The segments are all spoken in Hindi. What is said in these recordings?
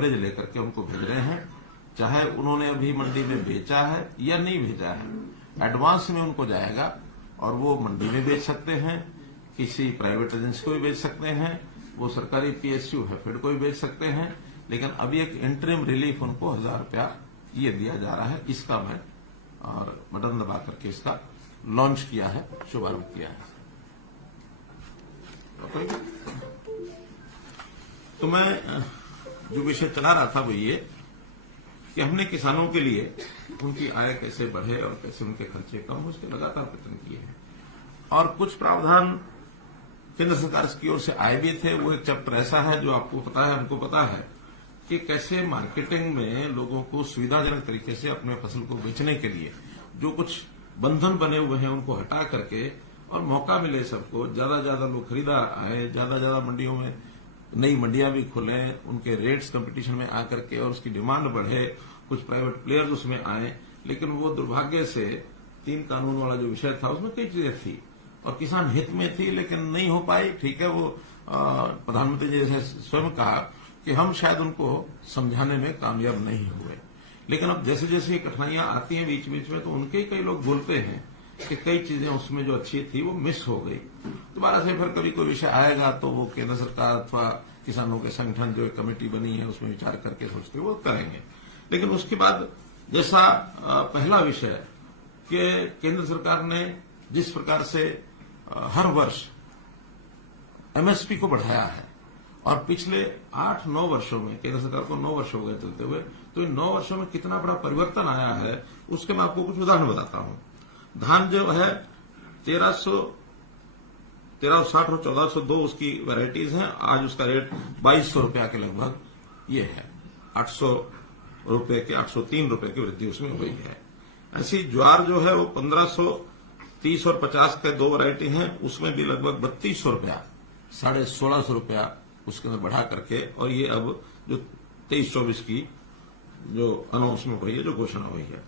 एवरेज लेकर के उनको भेज रहे हैं, चाहे उन्होंने अभी मंडी में बेचा है या नहीं भेजा है, एडवांस में उनको जाएगा और वो मंडी में बेच सकते हैं, किसी प्राइवेट एजेंसी को भी बेच सकते हैं, वो सरकारी पीएसयू हैफेड को भी बेच सकते हैं। लेकिन अभी एक इंटरिम रिलीफ उनको 1000 रुपया ये दिया जा रहा है। इसका मैं और बटन दबा करके इसका लॉन्च किया है, शुभारंभ किया है। तो मैं जो विषय चला रहा था वो ये कि हमने किसानों के लिए उनकी आय कैसे बढ़े और कैसे उनके खर्चे कम हो, उसके लगातार प्रयत्न किए हैं। और कुछ प्रावधान केंद्र सरकार की ओर से आए भी थे। वो एक चैप्टर ऐसा है जो आपको पता है, हमको पता है कि कैसे मार्केटिंग में लोगों को सुविधाजनक तरीके से अपने फसल को बेचने के लिए जो कुछ बंधन बने हुए हैं उनको हटा करके और मौका मिले सबको, ज्यादा ज्यादा लोग खरीदा आए, ज्यादा ज्यादा मंडियों में नई मंडियां भी खुले, उनके रेट्स कंपटीशन में आकर के और उसकी डिमांड बढ़े, कुछ प्राइवेट प्लेयर्स उसमें आए। लेकिन वो दुर्भाग्य से 3 कानून वाला जो विषय था उसमें कई चीजें थी और किसान हित में थी लेकिन नहीं हो पाई। ठीक है, वो प्रधानमंत्री जी ने स्वयं कहा कि हम शायद उनको समझाने में कामयाब नहीं हुए। लेकिन अब जैसे जैसे कठिनाइयां आती हैं बीच बीच में, तो उनके कई लोग बोलते हैं कि कई चीजें उसमें जो अच्छी थी वो मिस हो गई। दोबारा से फिर कभी कोई विषय आएगा तो वो केंद्र सरकार अथवा किसानों के संगठन जो एक कमेटी बनी है उसमें विचार करके सोचते वो करेंगे। लेकिन उसके बाद जैसा पहला विषय कि केंद्र सरकार ने जिस प्रकार से हर वर्ष एमएसपी को बढ़ाया है और पिछले 8-9 वर्षों में, केंद्र सरकार को 9 वर्ष हो गए चलते हुए, तो इन 9 वर्षों में कितना बड़ा परिवर्तन आया है उसके मैं आपको कुछ उदाहरण बताता हूं। धान जो है 1360 और 1402 उसकी वैरायटीज हैं। आज उसका रेट 2200 रुपया के लगभग ये है। 800 रुपये के 803 रुपये की वृद्धि उसमें हुई है। ऐसी ज्वार जो है वो 1530 और 50 के 2 वैरायटी हैं, उसमें भी लगभग 3200 रुपया, 1650 रुपया उसके अंदर बढ़ा करके, और ये अब जो 23-24 की जो अनाउंसमेंट हुई है, जो घोषणा हुई है।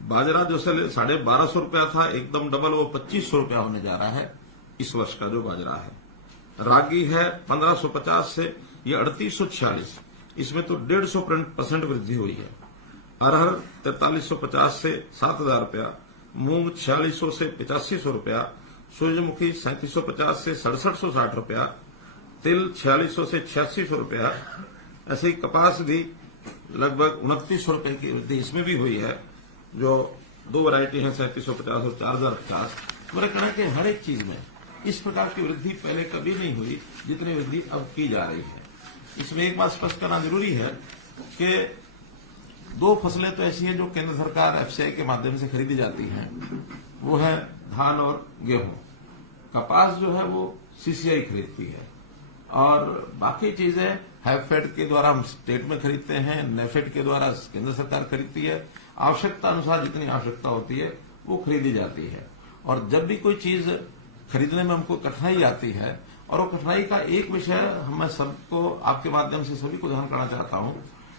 बाजरा जो से 1250 रुपया था, एकदम डबल, वो 2500 रुपया होने जा रहा है इस वर्ष का जो बाजरा है। रागी है 1550 से ये 3846, इसमें तो 150% वृद्धि हुई है। अरहर 4350 से 7000 रुपया, मूंग 4600 से 8500 रुपया, सूरजमुखी 3750 से 6760 रुपया, तिल 4600 से 8600 रुपया। ऐसे ही कपास भी लगभग 2900 रुपये की वृद्धि इसमें भी हुई है, जो 2 वैरायटी हैं 3750 और 4050। मेरा कहना है कि हर एक चीज में इस प्रकार की वृद्धि पहले कभी नहीं हुई जितनी वृद्धि अब की जा रही है। इसमें एक बात स्पष्ट करना जरूरी है कि 2 फसलें तो ऐसी हैं जो केंद्र सरकार एफसीआई के माध्यम से खरीदी जाती हैं, वो है धान और गेहूं। कपास जो है वो सीसीआई खरीदती है और बाकी चीजें हैफेड के द्वारा हम स्टेट में खरीदते हैं, नेफेड के द्वारा केंद्र सरकार खरीदती है। आवश्यकता अनुसार जितनी आवश्यकता होती है वो खरीदी जाती है। और जब भी कोई चीज खरीदने में हमको कठिनाई आती है, और वो कठिनाई का एक विषय मैं सबको आपके माध्यम से सभी को ध्यान करना चाहता हूं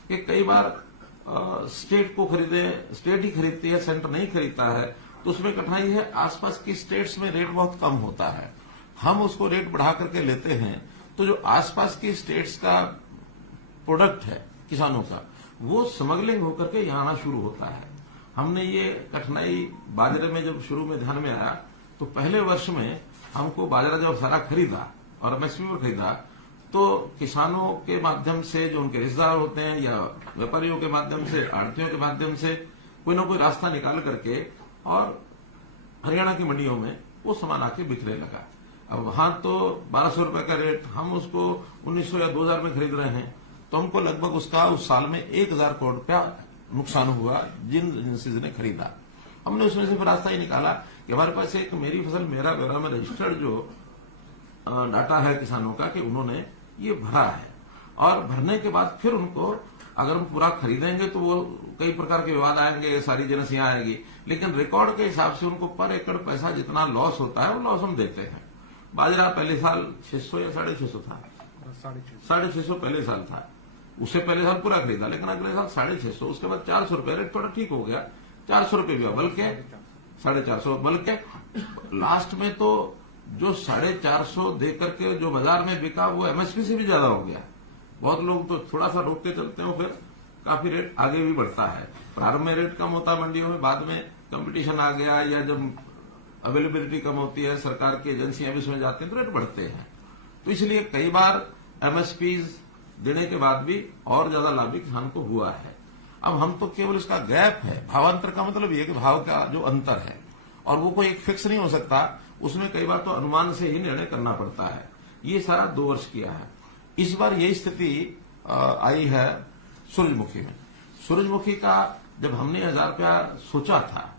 कि कई बार स्टेट को स्टेट ही खरीदती है, सेंटर नहीं खरीदता है, तो उसमें कठिनाई है। आसपास की स्टेट्स में रेट बहुत कम होता है, हम उसको रेट बढ़ा करके लेते हैं, तो जो आसपास की स्टेट्स का प्रोडक्ट है किसानों का, वो स्मगलिंग होकर के यहां आना शुरू होता है। हमने ये कठिनाई बाजरे में जब शुरू में ध्यान में आया, तो पहले वर्ष में हमको बाजरा जब सारा खरीदा और एमएसपी पर खरीदा, तो किसानों के माध्यम से जो उनके रिश्तेदार होते हैं या व्यापारियों के माध्यम से, आढ़तियों के माध्यम से कोई ना कोई रास्ता निकाल करके और हरियाणा की मंडियों में वो सामान आके बिकने लगा। अब वहां तो 1200 रुपए का रेट, हम उसको 1900 या 2000 में खरीद रहे हैं, तो हमको लगभग उसका उस साल में 1000 करोड़ रुपया नुकसान हुआ जिन एजेंसीज ने खरीदा। हमने उसमें से फिर रास्ता ही निकाला कि हमारे पास एक मेरी फसल मेरा ब्यौरा में रजिस्टर्ड जो डाटा है किसानों का, कि उन्होंने ये भरा है, और भरने के बाद फिर उनको अगर हम पूरा खरीदेंगे तो वो कई प्रकार के विवाद आएंगे, सारी एजेंसियां आएगी, लेकिन रिकॉर्ड के हिसाब से उनको पर एकड़ पैसा जितना लॉस होता है वो लॉस हम देते हैं। बाजरा पहले साल 600 या 650 था, 650 पहले साल था, उससे पहले साल पूरा खरीदा, लेकिन अगले साल 650, उसके बाद 400 रुपये, रेट थोड़ा ठीक हो गया, 400 रुपये भी, बल्कि 450, बल्कि लास्ट में तो जो 450 दे करके जो बाजार में बिका वो एमएसपी से भी ज्यादा हो गया। बहुत लोग तो थोड़ा सा रोक के चलते हैं, फिर काफी रेट आगे भी बढ़ता है। प्रारंभ में रेट कम होता है मंडियों में, बाद में कंपटीशन आ गया या जब अवेलेबिलिटी कम होती है, सरकार की एजेंसियां भी उसमें जाती हैं, तो रेट बढ़ते हैं। तो इसलिए कई बार एमएसपीज देने के बाद भी और ज्यादा लाभ भी किसान को हुआ है। अब हम तो केवल इसका गैप है, भावांतर का मतलब ये कि भाव का जो अंतर है, और वो कोई एक फिक्स नहीं हो सकता, उसमें कई बार तो अनुमान से ही निर्णय करना पड़ता है। ये सारा 2 वर्ष किया है। इस बार यही स्थिति आई है सूरजमुखी में। सूरजमुखी का जब हमने 1000 रुपया सोचा था,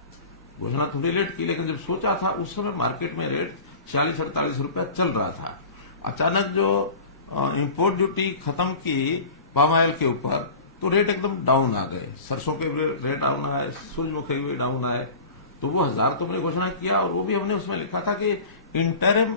घोषणा थोड़ी लेट की, लेकिन जब सोचा था उस समय मार्केट में रेट 46-48 रुपया चल रहा था। अचानक जो इंपोर्ट ड्यूटी खत्म की पाम ऑयल के ऊपर, तो रेट एकदम डाउन आ गए। सरसों के रेट डाउन आए, सूरजमुखी भी डाउन आए। तो वो 1000 तो हमने घोषणा किया, और वो भी हमने उसमें लिखा था कि इंटरिम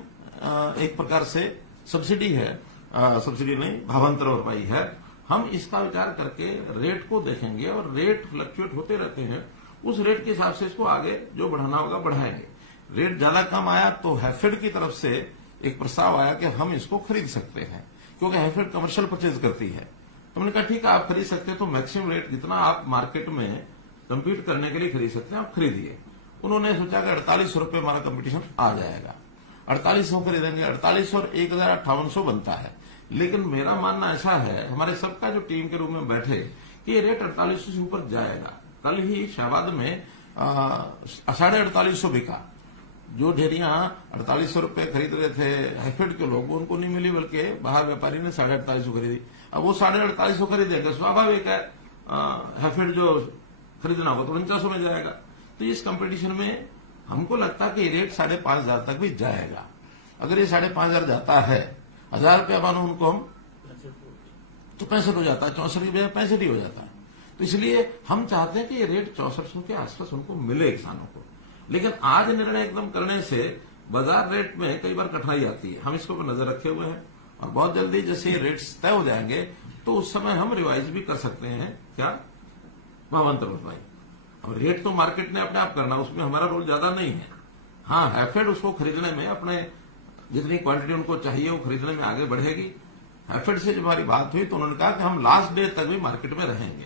एक प्रकार से सब्सिडी है, सब्सिडी नहीं, भावांतर भरपाई है। हम इसका विचार करके रेट को देखेंगे, और रेट फ्लक्चुएट होते रहते हैं, उस रेट के हिसाब से इसको आगे जो बढ़ाना होगा बढ़ाएंगे। रेट ज्यादा कम आया तो हैफेड की तरफ से एक प्रस्ताव आया कि हम इसको खरीद सकते हैं, क्योंकि हैफेड कमर्शियल परचेज करती है। तो मैंने कहा ठीक है, आप खरीद सकते हैं, तो मैक्सिमम रेट जितना आप मार्केट में कम्पीट करने के लिए खरीद सकते हैं, आप खरीदिए। उन्होंने सोचा कि 48 रुपये हमारा कंपटीशन आ जाएगा, 4800 खरीदेंगे, 4800 और 1058 बनता है। लेकिन मेरा मानना ऐसा है, हमारे सबका जो टीम के रूप में बैठे, कि ये रेट 4800 से ऊपर जाएगा। कल ही शाहबाद में 4850 बिका। जो ढेरियां 4800 रुपये खरीद रहे थे हैफेड के लोग, उनको नहीं मिली, बल्कि बाहर व्यापारी ने 4850 खरीदी। अब वो 4850 खरीदेंगे, स्वाभाविक है हैफेड जो खरीदना होगा तो 4900 में जाएगा। तो इस कंपटीशन में हमको लगता है कि रेट 5500 तक भी जाएगा। अगर ये 5500 जाता है, 1000 रुपया मानो उनको हम, तो 65 हो जाता है, 64 की बजाय 65 ही हो जाता है। तो इसलिए हम चाहते हैं कि ये रेट 6400 के आसपास उनको मिले किसानों को। लेकिन आज निर्णय एकदम करने से बाजार रेट में कई बार कठिनाई आती है। हम इसके ऊपर नजर रखे हुए हैं, और बहुत जल्दी जैसे ये रेट्स तय हो जाएंगे तो उस समय हम रिवाइज भी कर सकते हैं, क्या, भावांतर भरपाई। और रेट तो मार्केट ने अपने आप करना, उसमें हमारा रोल ज्यादा नहीं है। हाँ, हैफेड उसको खरीदने में अपने जितनी क्वांटिटी उनको चाहिए वो खरीदने में आगे बढ़ेगी। हैफेड से जब हमारी बात हुई तो उन्होंने कहा कि हम लास्ट डे तक भी मार्केट में रहेंगे।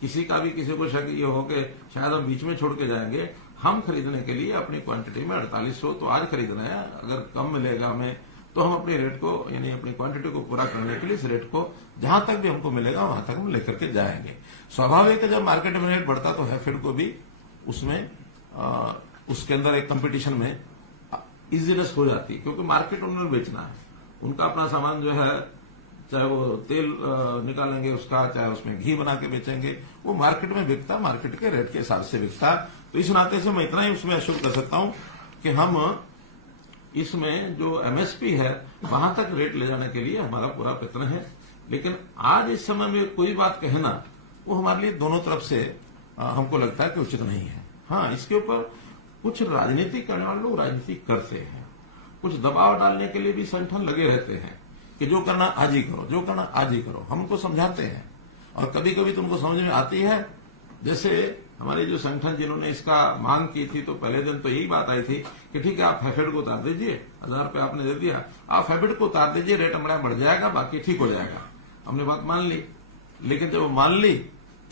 किसी का भी किसी को शक ये हो कि शायद हम बीच में छोड़ के जाएंगे, हम खरीदने के लिए अपनी क्वांटिटी में 4800 तो आज खरीदना है। अगर कम मिलेगा हमें तो हम अपने रेट को, यानी अपनी क्वांटिटी को पूरा करने के लिए इस रेट को जहां तक भी हमको मिलेगा वहां तक हम लेकर के जाएंगे। स्वाभाविक है, जब मार्केट में रेट बढ़ता तो हैफेड को भी उसमें उसके अंदर एक कंपटीशन में इजीनेस हो जाती, क्योंकि मार्केट उन्होंने बेचना है। उनका अपना सामान जो है, चाहे वो तेल निकालेंगे उसका, चाहे उसमें घी बना के बेचेंगे, वो मार्केट में बिकता, मार्केट के रेट के हिसाब से बिकता। तो इस नाते से मैं इतना ही उसमें अश्योर कर सकता हूं कि हम इसमें जो एमएसपी है वहां तक रेट ले जाने के लिए हमारा पूरा प्रयत्न है। लेकिन आज इस समय में कोई बात कहना वो हमारे लिए दोनों तरफ से हमको लगता है कि उचित नहीं है। हाँ, इसके ऊपर कुछ राजनीति करने वाले लोग राजनीति करते हैं, कुछ दबाव डालने के लिए भी संगठन लगे रहते हैं कि जो करना आज ही करो, जो करना आज ही करो। हम उनको समझाते हैं, और कभी कभी तुमको समझ में आती है। जैसे हमारे जो संगठन जिन्होंने इसका मांग की थी, तो पहले दिन तो यही बात आई थी कि ठीक है, आप हैफेड को उतार दीजिए, 1000 रुपये आपने दे दिया, आप हैफेड को उतार दीजिए, रेट हमारा बढ़ जाएगा, बाकी ठीक हो जाएगा। हमने बात मान ली, लेकिन जब मान ली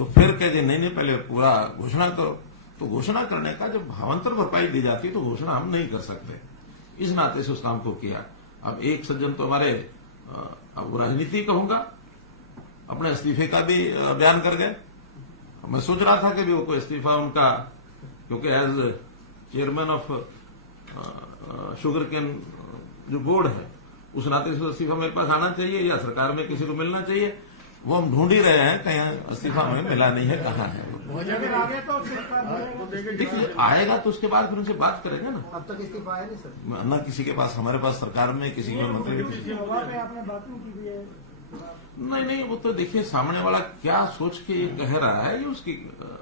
तो फिर कह दिए नहीं, पहले पूरा घोषणा करो। तो घोषणा करने का जब भावांतर भरपाई दी जाती तो घोषणा हम नहीं कर सकते, इस नाते से उस काम को किया। अब एक सज्जन तो हमारे, अब राजनीति कहूंगा, अपने इस्तीफे का भी बयान कर गए। मैं सोच रहा था कि भी वो कोई इस्तीफा उनका, क्योंकि as chairman of sugar cane जो बोर्ड है, उस नाते से इस्तीफा मेरे पास आना चाहिए या सरकार में किसी को मिलना चाहिए। वो हम ढूंढ ही रहे हैं, कहीं इस्तीफा हमें मिला नहीं है, कहाँ है। देखिए, आएगा तो उसके बाद फिर उनसे बात करेंगे ना। अब तक इस्तीफा आया नहीं सर, ना किसी के पास, हमारे पास सरकार में किसी में मंत्री नहीं, वो तो देखिए सामने वाला क्या सोच के कह रहा है, ये उसकी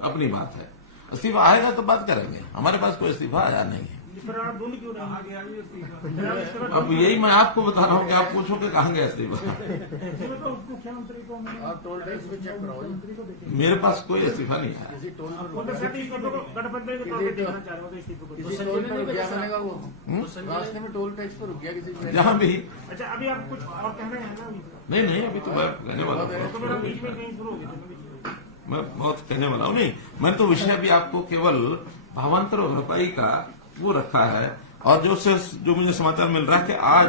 अपनी बात है। इस्तीफा आएगा तो बात करेंगे, हमारे पास कोई इस्तीफा आया नहीं है। पर आप दोनों क्यों नहीं? अब यही मैं आपको बता रहा हूँ कि आप पूछोगे कहाँ गया इस्तीफा। मुख्यमंत्री को आप टोल टैक्स भी चेक कराओ। मेरे पास कोई इस्तीफा नहीं है। किसी टोल पर गठबंधन के तौर पर देखना चाह रहे हो तो इस्तीफे को। किसी टोल पर रुक गया बनेगा वो, रास्ते में टोल टैक्स पर रुक गया किसी जहाँ भी। अच्छा, अभी आप कुछ और कहना है ना? नहीं, अभी तो मैं कहने वाला हूँ। तो मेरा बीच में कहीं शुरू हो गया। मैं बहुत कहने वाला हूँ। नहीं, मैंने तो विषय भी आपको केवल भावांतर और भरपाई का वो रखा है। और जो मुझे समाचार मिल रहा है कि आज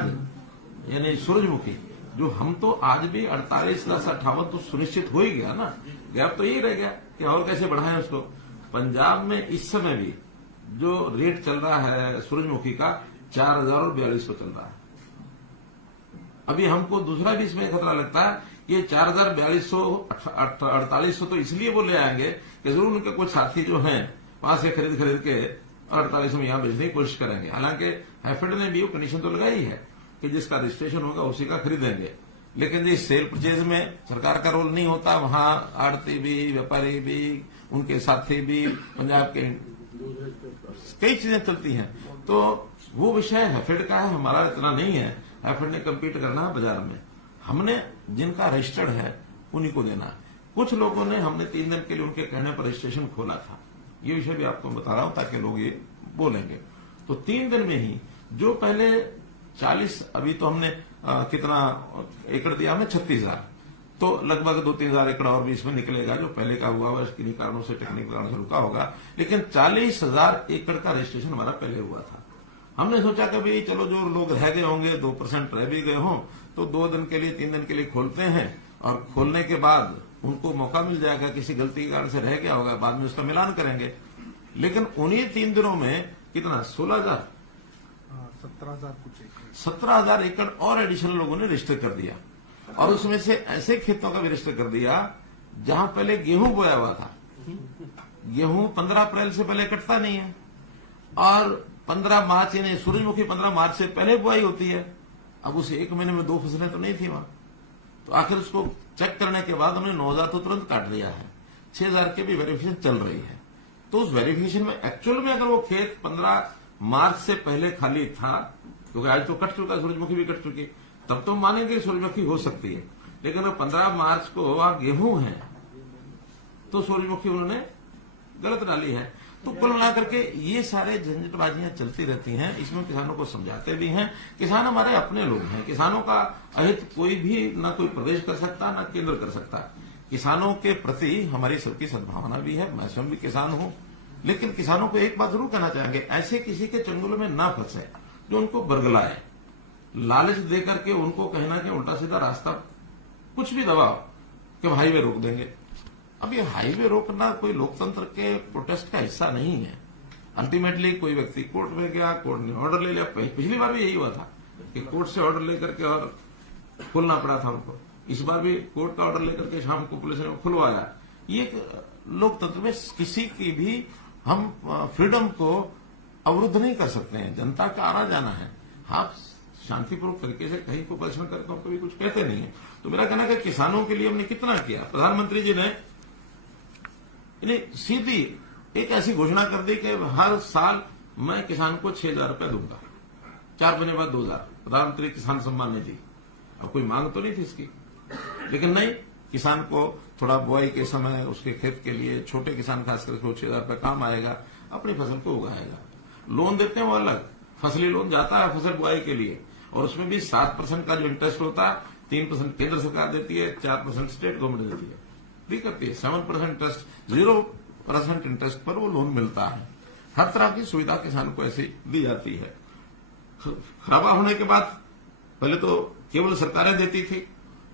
यानी सूरजमुखी जो हम तो आज भी 48,58 तो सुनिश्चित हो ही गया ना। गैप तो यही रह गया कि और कैसे बढ़ाएं उसको। पंजाब में इस समय भी जो रेट चल रहा है सूरजमुखी का 4,042 चल रहा है। अभी हमको दूसरा भी इसमें खतरा लगता है कि 4,042 4800 तो इसलिए वो ले आएंगे कि जरूर उनके कुछ साथी जो हैं वहां से खरीद के 4800 में यहां बेचने की कोशिश करेंगे। हालांकि हैफेड ने भी वो कंडीशन तो लगाई है कि जिसका रजिस्ट्रेशन होगा उसी का खरीदेंगे। लेकिन जिस सेल परचेज में सरकार का रोल नहीं होता, वहां आड़ती भी, व्यापारी भी, उनके साथी भी, पंजाब के कई चीजें चलती हैं। तो वो विषय हैफेड का है, हमारा इतना नहीं है। हैफेड ने कम्पीट करना है बाजार में। हमने जिनका रजिस्टर्ड है उन्हीं को देना है। कुछ लोगों ने हमने 3 दिन के लिए उनके कहने पर रजिस्ट्रेशन खोला था। ये विषय भी आपको बता रहा हूं ताकि लोग ये बोलेंगे। तो 3 दिन में ही जो पहले 40, अभी तो हमने कितना एकड़ दिया हमने 36,000, तो लगभग 2-3 एकड़ और भी इसमें निकलेगा जो पहले का हुआ है, किन्हीं कारणों से टेक्निकल कारण से रुका होगा। लेकिन 40,000 एकड़ का रजिस्ट्रेशन हमारा पहले हुआ था। हमने सोचा कि भाई चलो जो लोग रह गए होंगे 2% रह भी गए हों तो 2 दिन के लिए 3 दिन के लिए खोलते हैं और खोलने के बाद उनको मौका मिल जाएगा, किसी गलती के कारण से रह गया होगा, बाद में उसका मिलान करेंगे। लेकिन उन्हीं 3 दिनों में कितना 16,000 17,000 एकड़ और एडिशनल लोगों ने रजिस्टर कर दिया। और उसमें से ऐसे खेतों का भी रजिस्टर कर दिया जहां पहले गेहूं बोया हुआ था। गेहूं 15 अप्रैल से पहले कटता नहीं है और 15 मार्च यानी सूरजमुखी 15 मार्च से पहले बुआई होती है। अब उस 1 महीने में 2 फसलें तो नहीं थी वहां, तो आखिर उसको चेक करने के बाद हमने 9,000 तो तुरंत काट लिया है। 6,000 की भी वेरिफिकेशन चल रही है। तो उस वेरिफिकेशन में एक्चुअल में अगर वो खेत 15 मार्च से पहले खाली था, क्योंकि आज तो कट चुका, सूरजमुखी भी कट चुकी, तब तो मानेंगे सूरजमुखी हो सकती है। लेकिन अगर 15 मार्च को वहां गेहूं है तो सूरजमुखी उन्होंने गलत डाली है। तो कुल मिलाकर के ये सारे झंझटबाजियां चलती रहती हैं। इसमें किसानों को समझाते भी हैं। किसान हमारे अपने लोग हैं। किसानों का अहित कोई भी ना कोई प्रदेश कर सकता ना केंद्र कर सकता। किसानों के प्रति हमारी सबकी सद्भावना भी है। मैं स्वयं भी किसान हूं। लेकिन किसानों को एक बात जरूर कहना चाहेंगे, ऐसे किसी के चंगुल में ना फंसे जो उनको बरगलाए, लालच देकर के उनको कहना कि उल्टा सीधा रास्ता कुछ भी दबाओ कि हाईवे रोक देंगे। अब ये हाईवे रोकना कोई लोकतंत्र के प्रोटेस्ट का हिस्सा नहीं है। अल्टीमेटली कोई व्यक्ति कोर्ट में गया, कोर्ट ने ऑर्डर ले लिया। पिछली बार भी यही हुआ था कि कोर्ट से ऑर्डर लेकर के और खुलना पड़ा था उनको। इस बार भी कोर्ट का ऑर्डर लेकर के शाम को पुलिस ने खुलवाया। ये लोकतंत्र में किसी की भी हम फ्रीडम को अवरुद्ध नहीं कर सकते हैं। जनता का आना जाना है। आप शांतिपूर्वक तरीके से कहीं को परेशान करके हम कभी कुछ कहते नहीं है। तो मेरा कहना है कि किसानों के लिए हमने कितना किया। प्रधानमंत्री जी ने इन्हें सीधी एक ऐसी घोषणा कर दी कि हर साल मैं किसान को 6,000 रुपया दूंगा, 4 महीने बाद 2,000। प्रधानमंत्री किसान सम्मान निधि। अब कोई मांग तो नहीं थी इसकी, लेकिन नहीं, किसान को थोड़ा बुआई के समय उसके खेत के लिए, छोटे किसान खासकर 6,000 रुपया काम आएगा, अपनी फसल को उगाएगा। लोन देते हैं वो अलग, फसली लोन जाता है फसल बुआई के लिए, और उसमें भी 7% का जो इंटरेस्ट होता है 3% केंद्र सरकार देती है, 4% स्टेट गवर्नमेंट देती है, भी करती है। 7% इंटरेस्ट, 0% इंटरेस्ट पर वो लोन मिलता है। हर तरह की सुविधा किसान को ऐसी दी जाती है। खराबा होने के बाद पहले तो केवल सरकारें देती थी।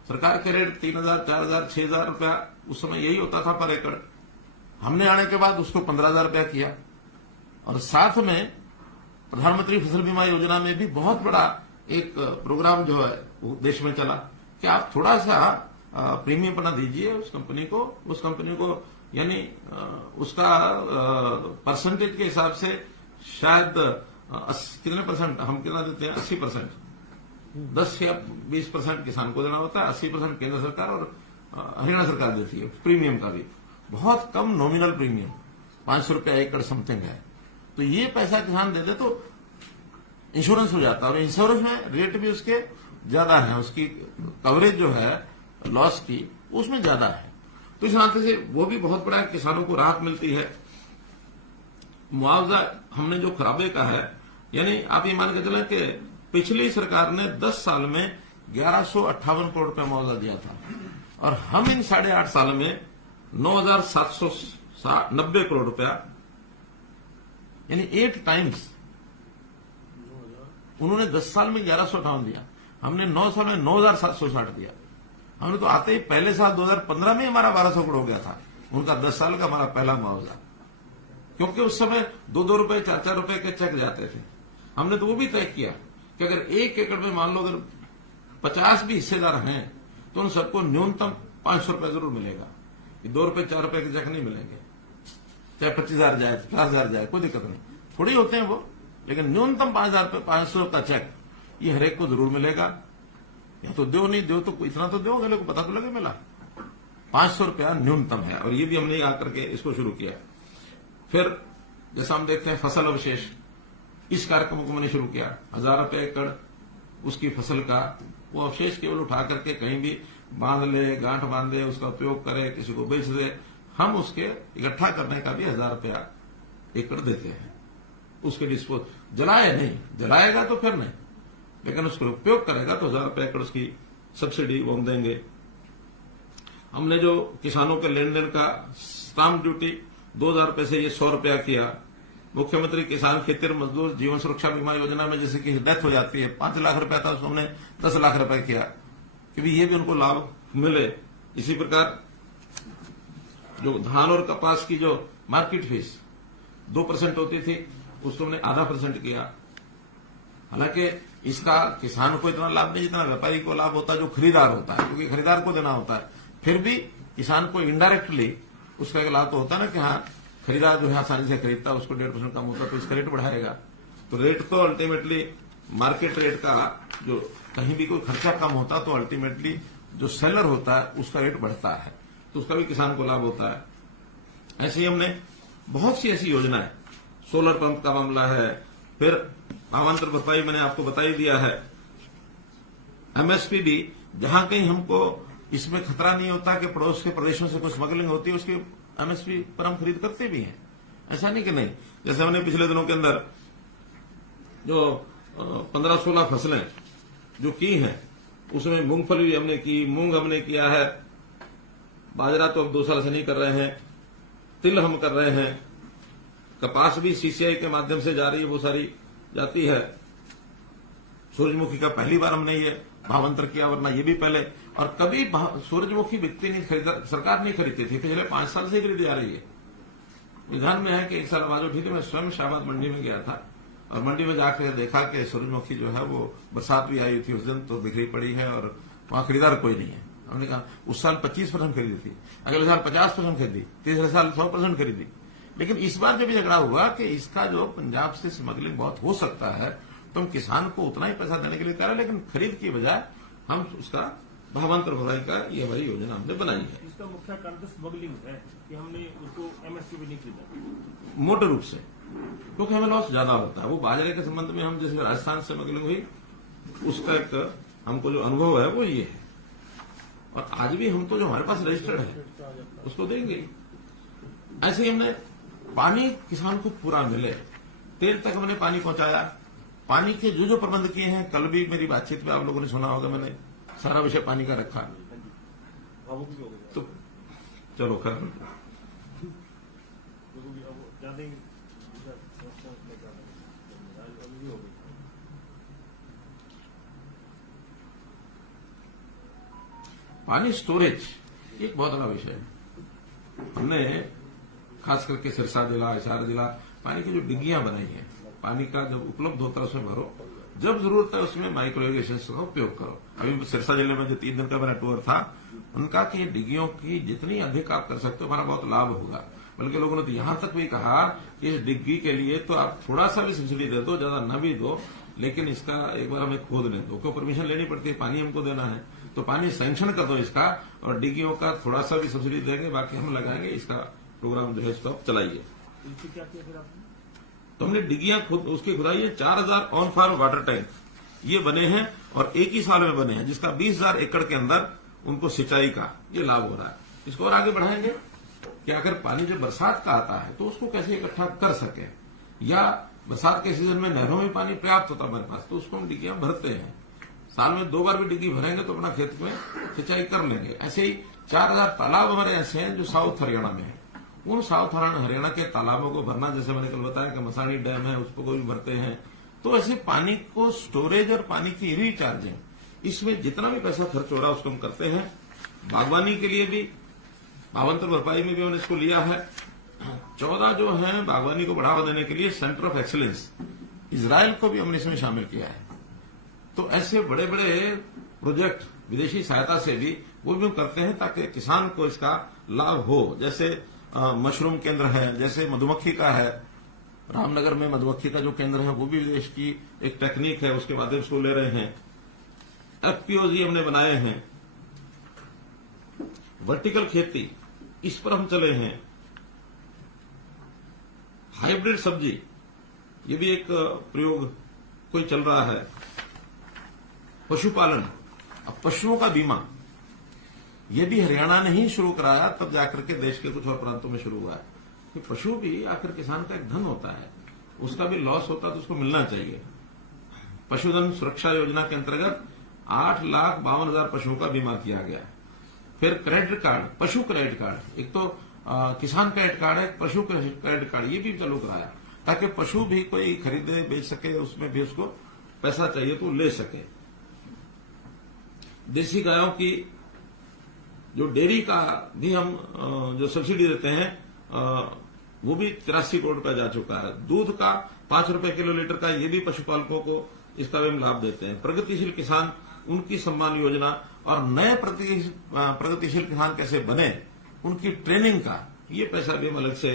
सरकार के रेट 3,000, 4,000, 6,000 रुपया उस समय यही होता था पर एकड़। हमने आने के बाद उसको 15,000 रुपया किया, और साथ में प्रधानमंत्री फसल बीमा योजना में भी बहुत बड़ा एक प्रोग्राम जो है वो देश में चला कि आप थोड़ा सा प्रीमियम बना दीजिए उस कंपनी को यानी उसका परसेंटेज के हिसाब से शायद कितने परसेंट हम कितना देते हैं, 80%, 10 या 20% किसान को देना होता है, 80% केंद्र सरकार और हरियाणा सरकार देती है। प्रीमियम का भी बहुत कम नॉमिनल प्रीमियम 500 रुपया एकड़ समथिंग है। तो ये पैसा किसान दे दे तो इंश्योरेंस हो जाता है, और इंश्योरेंस में रेट भी उसके ज्यादा है, उसकी कवरेज जो है लॉस की उसमें ज्यादा है। तो इस नाते से वो भी बहुत बड़ा किसानों को राहत मिलती है। मुआवजा हमने जो खराबे का है, यानी आप ये मान के चलें कि पिछली सरकार ने 10 साल में 1158 करोड़ रुपया मुआवजा दिया था, और हम इन 8.5 साल में 9,790 करोड़ रुपया, यानी 8 टाइम्स। उन्होंने 10 साल में 1158 दिया, हमने 9 साल में 9,760 दिया। हमने तो आते ही पहले साल 2015 में हमारा 1200 करोड़ हो गया था, उनका 10 साल का हमारा पहला मुआवजा, क्योंकि उस समय 2-2 रुपए 4-4 रुपए के चेक जाते थे। हमने तो वो भी तय किया कि अगर 1 एकड़ में मान लो अगर 50 भी हिस्सेदार हैं तो उन सबको न्यूनतम 500 रुपए जरूर मिलेगा, 2 रुपए 4 रुपए के चेक नहीं मिलेंगे, चाहे 25,000 जाए 50,000 जाए, कोई दिक्कत नहीं, थोड़ी होते हैं वो, लेकिन न्यूनतम 500 का चेक ये हरेक को जरूर मिलेगा। या तो दो नहीं दो तो इतना तो दो, अगले को पता तो लगे मिला। 500 रुपया न्यूनतम है, और ये भी हमने आकर के इसको शुरू किया। फिर जैसा हम देखते हैं फसल अवशेष, इस कार्यक्रम को मैंने शुरू किया। 1,000 रुपये एकड़ उसकी फसल का वो अवशेष केवल उठा करके कहीं भी बांध ले, गांठ बांधे, उसका उपयोग करे, किसी को बेच दे, हम उसके इकट्ठा करने का भी 1,000 रुपया एकड़ देते हैं। उसके डिस्पोज जलाए नहीं, जलाएगा तो फिर नहीं, लेकिन उसको उपयोग करेगा तो 1,000 रुपये एकड़ उसकी सब्सिडी वो हम देंगे। हमने जो किसानों के लेन देन का स्टाम्प ड्यूटी 2,000 रुपये से ये 100 रुपया किया। मुख्यमंत्री किसान खेतीहर मजदूर जीवन सुरक्षा बीमा योजना में जैसे कि डेथ हो जाती है, 5 लाख रुपया था, उसको हमने 10 लाख रुपए किया कि भी ये भी उनको लाभ मिले। इसी प्रकार जो धान और कपास की जो मार्केट फीस 2% होती थी, उसको हमने 0.5% किया। हालांकि इसका किसान को इतना लाभ नहीं जितना व्यापारी को लाभ होता है, जो खरीदार होता है, क्योंकि खरीदार को देना होता है। फिर भी किसान को इनडायरेक्टली उसका एक लाभ तो होता है ना कि हाँ खरीदार जो है आसानी से खरीदता है, उसको 1.5% कम होता है तो इसका रेट बढ़ाएगा। तो रेट तो अल्टीमेटली मार्केट रेट का, जो कहीं भी कोई खर्चा कम होता तो अल्टीमेटली जो सेलर होता है उसका रेट बढ़ता है, तो उसका भी किसान को लाभ होता है। ऐसे ही हमने बहुत सी ऐसी योजनाएं, सोलर पंप का मामला है, फिर भावांतर भरपाई मैंने आपको बता ही दिया है। एमएसपी भी जहां कहीं हमको इसमें खतरा नहीं होता कि पड़ोस के प्रदेशों से कोई स्मगलिंग होती है, उसकी एमएसपी पर हम खरीद करते भी हैं, ऐसा नहीं कि नहीं। जैसे हमने पिछले दिनों के अंदर जो 15-16 फसलें जो की हैं, उसमें मूंगफली भी हमने की, मूंग हमने किया है, बाजरा तो अब 2 साल से नहीं कर रहे हैं, तिल हम कर रहे हैं, कपास भी सीसीआई के माध्यम से जा रही है, वो सारी जाती है। सूरजमुखी का पहली बार हमने ये भावांतर किया, वरना ये भी पहले, और कभी सूरजमुखी बिकती नहीं, खरीदा सरकार नहीं खरीदती थी, पिछले 5 साल से खरीदी जा रही है। विधान में है कि एक साल आवाज उठी थी, मैं स्वयं शाहबाद मंडी में गया था, और मंडी में जाकर देखा कि सूरजमुखी जो है वो बरसात भी आई थी उस दिन, तो बिखरी पड़ी है और वहां खरीदार कोई नहीं है। हमने कहा उस साल 25% खरीदी थी, अगले साल 50% खरीदी, तीसरे साल 100% खरीदी। लेकिन इस बार जब झगड़ा हुआ कि इसका जो पंजाब से स्मगलिंग बहुत हो सकता है, तो हम किसान को उतना ही पैसा देने के लिए कह रहे हैं, लेकिन खरीद की बजाय हम उसका भावांतर भराई का ये हमारी योजना हमने बनाई है। इसका मुख्य कारण तो स्मगलिंग है कि हमने उसको एमएसपी भी नहीं खरीदा मोटे रूप से, क्योंकि हमें लॉस ज्यादा होता है। वो बाजरे के संबंध में हम जैसे राजस्थान से स्मगलिंग हुई, उसका एक हमको जो अनुभव है वो ये है, और आज भी हम तो जो हमारे पास रजिस्टर्ड है उसको देंगे। ऐसे ही हमने पानी किसान को पूरा मिले, तेल तक हमने पानी पहुंचाया। पानी के जो प्रबंध किए हैं, कल भी मेरी बातचीत में आप लोगों ने सुना होगा, मैंने सारा विषय पानी का रखा। तो चलो खैर, पानी स्टोरेज एक बहुत बड़ा विषय है। हमने खास करके सिरसा जिला, हिसार जिला, पानी की जो डिग्गियां बनाई हैं, पानी का जब उपलब्ध होता है उसमें भरो, जब जरूरत है उसमें माइक्रो इरिगेशन का उपयोग करो। अभी सिरसा जिले में जो 3 दिन का मेरा टूर था, उनका कि ये डिग्गियों की जितनी अधिक आप कर सकते हो हमारा बहुत लाभ होगा। बल्कि लोगों ने तो यहां तक भी कहा कि इस डिग्गी के लिए तो आप थोड़ा सा भी सब्सिडी दे दो, ज्यादा न भी दो, लेकिन इसका एक बार हमें खोदने दो, क्यों परमिशन लेनी पड़ती है, पानी हमको देना है, तो पानी सैंक्शन कर दो इसका, और डिग्गियों का थोड़ा सा भी सब्सिडी देंगे, बाकी हम लगाएंगे। इसका प्रोग्राम जो है इसको आप चलाइए। क्या किया फिर आपने? तो हमने डिगियां खुद उसकी खुदाई है। 4000 ऑन फार्म वाटर टैंक ये बने हैं और एक ही साल में बने हैं, जिसका 20,000 एकड़ के अंदर उनको सिंचाई का ये लाभ हो रहा है। इसको और आगे बढ़ाएंगे कि अगर पानी जब बरसात का आता है तो उसको कैसे इकट्ठा कर सके, या बरसात के सीजन में नहरों में पानी पर्याप्त होता है हमारे पास, तो उसको हम डिग्गियां भरते हैं। साल में 2 बार भी डिग्गी भरेंगे तो अपना खेत में सिंचाई कर लेंगे। ऐसे ही 4000 तालाब हमारे ऐसे हैं जो साउथ हरियाणा में है। उन साउथ हरियाणा के तालाबों को भरना, जैसे मैंने कल बताया कि मसानी डैम है उसको भी भरते हैं। तो ऐसे पानी को स्टोरेज और पानी की रिचार्जिंग, इसमें जितना भी पैसा खर्च हो रहा है उसको हम करते हैं। बागवानी के लिए भी भावांतर भरपाई में भी हमने इसको लिया है। 14 जो है बागवानी को बढ़ावा देने के लिए सेंटर ऑफ एक्सीलेंस इजराइल को भी हमने इसमें शामिल किया है। तो ऐसे बड़े बड़े प्रोजेक्ट विदेशी सहायता से भी वो भी हम करते हैं ताकि किसान को इसका लाभ हो। जैसे मशरूम केंद्र है, जैसे मधुमक्खी का है, रामनगर में मधुमक्खी का जो केंद्र है वो भी विदेश की एक टेक्निक है, उसके माध्यम से ले रहे हैं। एफपीओजी हमने बनाए हैं। वर्टिकल खेती इस पर हम चले हैं। हाइब्रिड सब्जी ये भी एक प्रयोग कोई चल रहा है। पशुपालन, अब पशुओं का बीमा ये भी हरियाणा ने ही शुरू कराया, तब जाकर के देश के कुछ और प्रांतों में शुरू हुआ है कि पशु भी आखिर किसान का एक धन होता है, उसका भी लॉस होता है तो उसको मिलना चाहिए। पशुधन सुरक्षा योजना के अंतर्गत 8,52,000 पशुओं का बीमा किया गया है। फिर क्रेडिट कार्ड, पशु क्रेडिट कार्ड, एक तो किसान क्रेडिट कार्ड है, पशु क्रेडिट कार्ड ये भी चालू कराया ताकि पशु भी कोई खरीदे बेच सके, उसमें भी उसको पैसा चाहिए तो ले सके। देसी गायों की जो डेयरी का भी हम जो सब्सिडी देते हैं वो भी 83 करोड़ रुपया जा चुका है। दूध का 5 रुपए किलो लीटर का ये भी पशुपालकों को इसका भी हम लाभ देते हैं। प्रगतिशील किसान, उनकी सम्मान योजना और नए प्रगतिशील किसान कैसे बने उनकी ट्रेनिंग का ये पैसा भी हम अलग से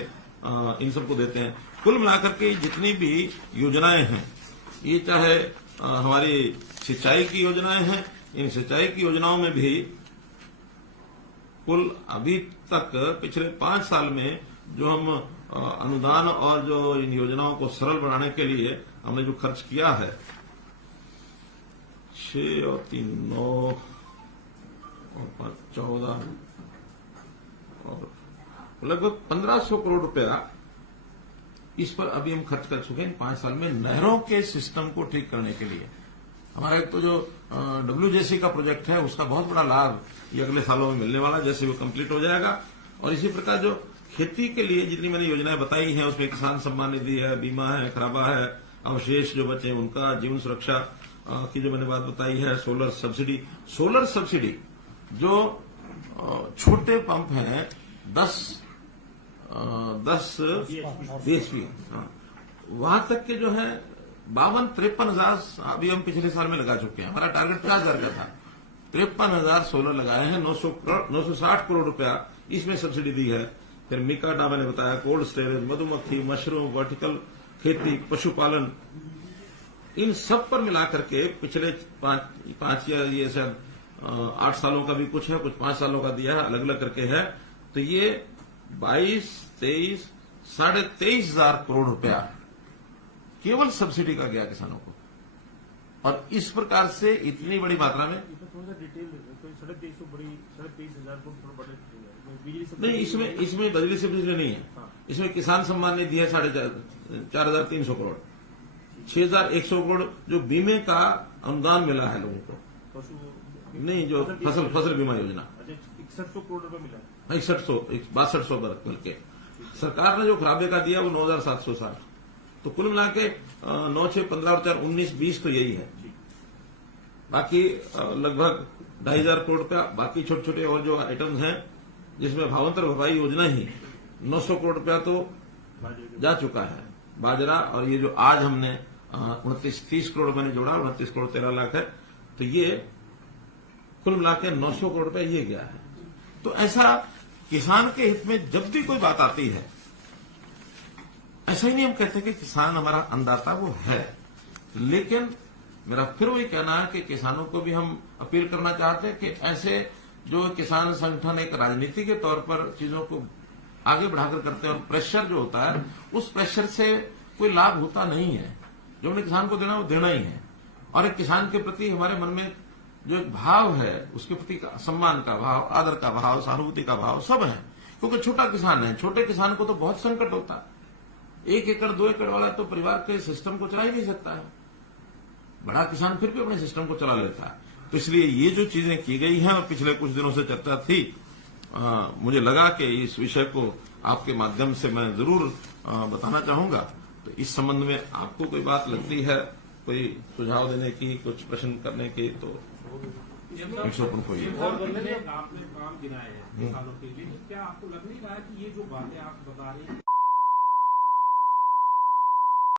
इन सबको देते हैं। कुल मिलाकर के जितनी भी योजनाएं हैं, ये चाहे हमारी सिंचाई की योजनाएं हैं, इन सिंचाई की योजनाओं में भी कुल अभी तक पिछले 5 साल में जो हम अनुदान और जो इन योजनाओं को सरल बनाने के लिए हमने जो खर्च किया है 6 और 3 9 और 5 14 और लगभग 1500 करोड़ रुपया इस पर अभी हम खर्च कर चुके हैं 5 साल में नहरों के सिस्टम को ठीक करने के लिए। हमारा एक तो जो WJC का प्रोजेक्ट है उसका बहुत बड़ा लाभ ये अगले सालों में मिलने वाला, जैसे वो कंप्लीट हो जाएगा। और इसी प्रकार जो खेती के लिए जितनी मैंने योजनाएं बताई हैं उसमें किसान सम्मान निधि है, बीमा है, खराबा है, अवशेष जो बचे उनका, जीवन सुरक्षा की जो मैंने बात बताई है, सोलर सब्सिडी जो छोटे पंप हैं 10 BHP वहां तक के जो है 52-53 हजार अभी हम पिछले साल में लगा चुके हैं। हमारा टारगेट 50,000 का था, 53,000 सोलर लगाए हैं। 960 करोड़ रुपया इसमें सब्सिडी दी है। फिर मिकाडा मैंने बताया, कोल्ड स्टोरेज, मधुमक्खी, मशरूम, वर्टिकल खेती, पशुपालन, इन सब पर मिलाकर के पिछले 5 या ये शायद 8 सालों का भी कुछ है, कुछ 5 सालों का दिया है, अलग अलग करके है। तो ये 22, 23, 23,500 करोड़ रुपया केवल सब्सिडी का गया किसानों को। और इस प्रकार से इतनी बड़ी मात्रा में थोड़ा सा डिटेल 23,500 को थोड़ा बड़ा नहीं, इसमें बिजली सब्सिडी नहीं है। इसमें किसान सम्मान निधि है 4,300 करोड़, 6,100 करोड़ जो बीमे का अनुदान मिला है लोगों को, नहीं जो फसल बीमा योजना 6100 करोड़ रुपए मिला, 6200 बल्कि सरकार ने जो खराबे का दिया वो 9,760, तो कुल मिला के 9, 6, 15 और 4, 19, 20 तो यही है। बाकी लगभग 2,500 करोड़ रुपया बाकी छोटे छोटे और जो आइटम्स हैं जिसमें भावांतर भरपाई योजना ही 900 करोड़ रुपया तो जा चुका है। बाजरा और ये जो आज हमने 29-30 करोड़ मैंने जोड़ा, 29 करोड़ 13 लाख है, तो ये कुल मिला के 900 करोड़ रुपया ये गया है। तो ऐसा किसान के हित में जब भी कोई बात आती है, ऐसा ही नहीं हम कहते कि किसान हमारा अन्नदाता, वो है, लेकिन मेरा फिर वही कहना है कि किसानों को भी हम अपील करना चाहते हैं कि ऐसे जो किसान संगठन एक राजनीति के तौर पर चीजों को आगे बढ़ाकर करते हैं और प्रेशर जो होता है उस प्रेशर से कोई लाभ होता नहीं है। जो हमने किसान को देना वो देना ही है। और एक किसान के प्रति हमारे मन में जो एक भाव है, उसके प्रति सम्मान का भाव, आदर का भाव, सहानुभूति का भाव सब है। क्योंकि छोटा किसान है, छोटे किसान को तो बहुत संकट होता है। 1 एकड़ 2 एकड़ वाला तो परिवार के सिस्टम को चला ही नहीं सकता है। बड़ा किसान फिर भी अपने सिस्टम को चला लेता है। तो इसलिए ये जो चीजें की गई हैं, और पिछले कुछ दिनों से चर्चा थी, मुझे लगा कि इस विषय को आपके माध्यम से मैं जरूर बताना चाहूंगा। तो इस संबंध में आपको कोई बात लगती है, कोई सुझाव देने की, कुछ प्रश्न करने की, तो ओपन फॉर यू। आपने काम गिनाए हैं सालों के लिए, क्या आपको लग नहीं रहा है कि ये जो बातें आप बता रहे हैं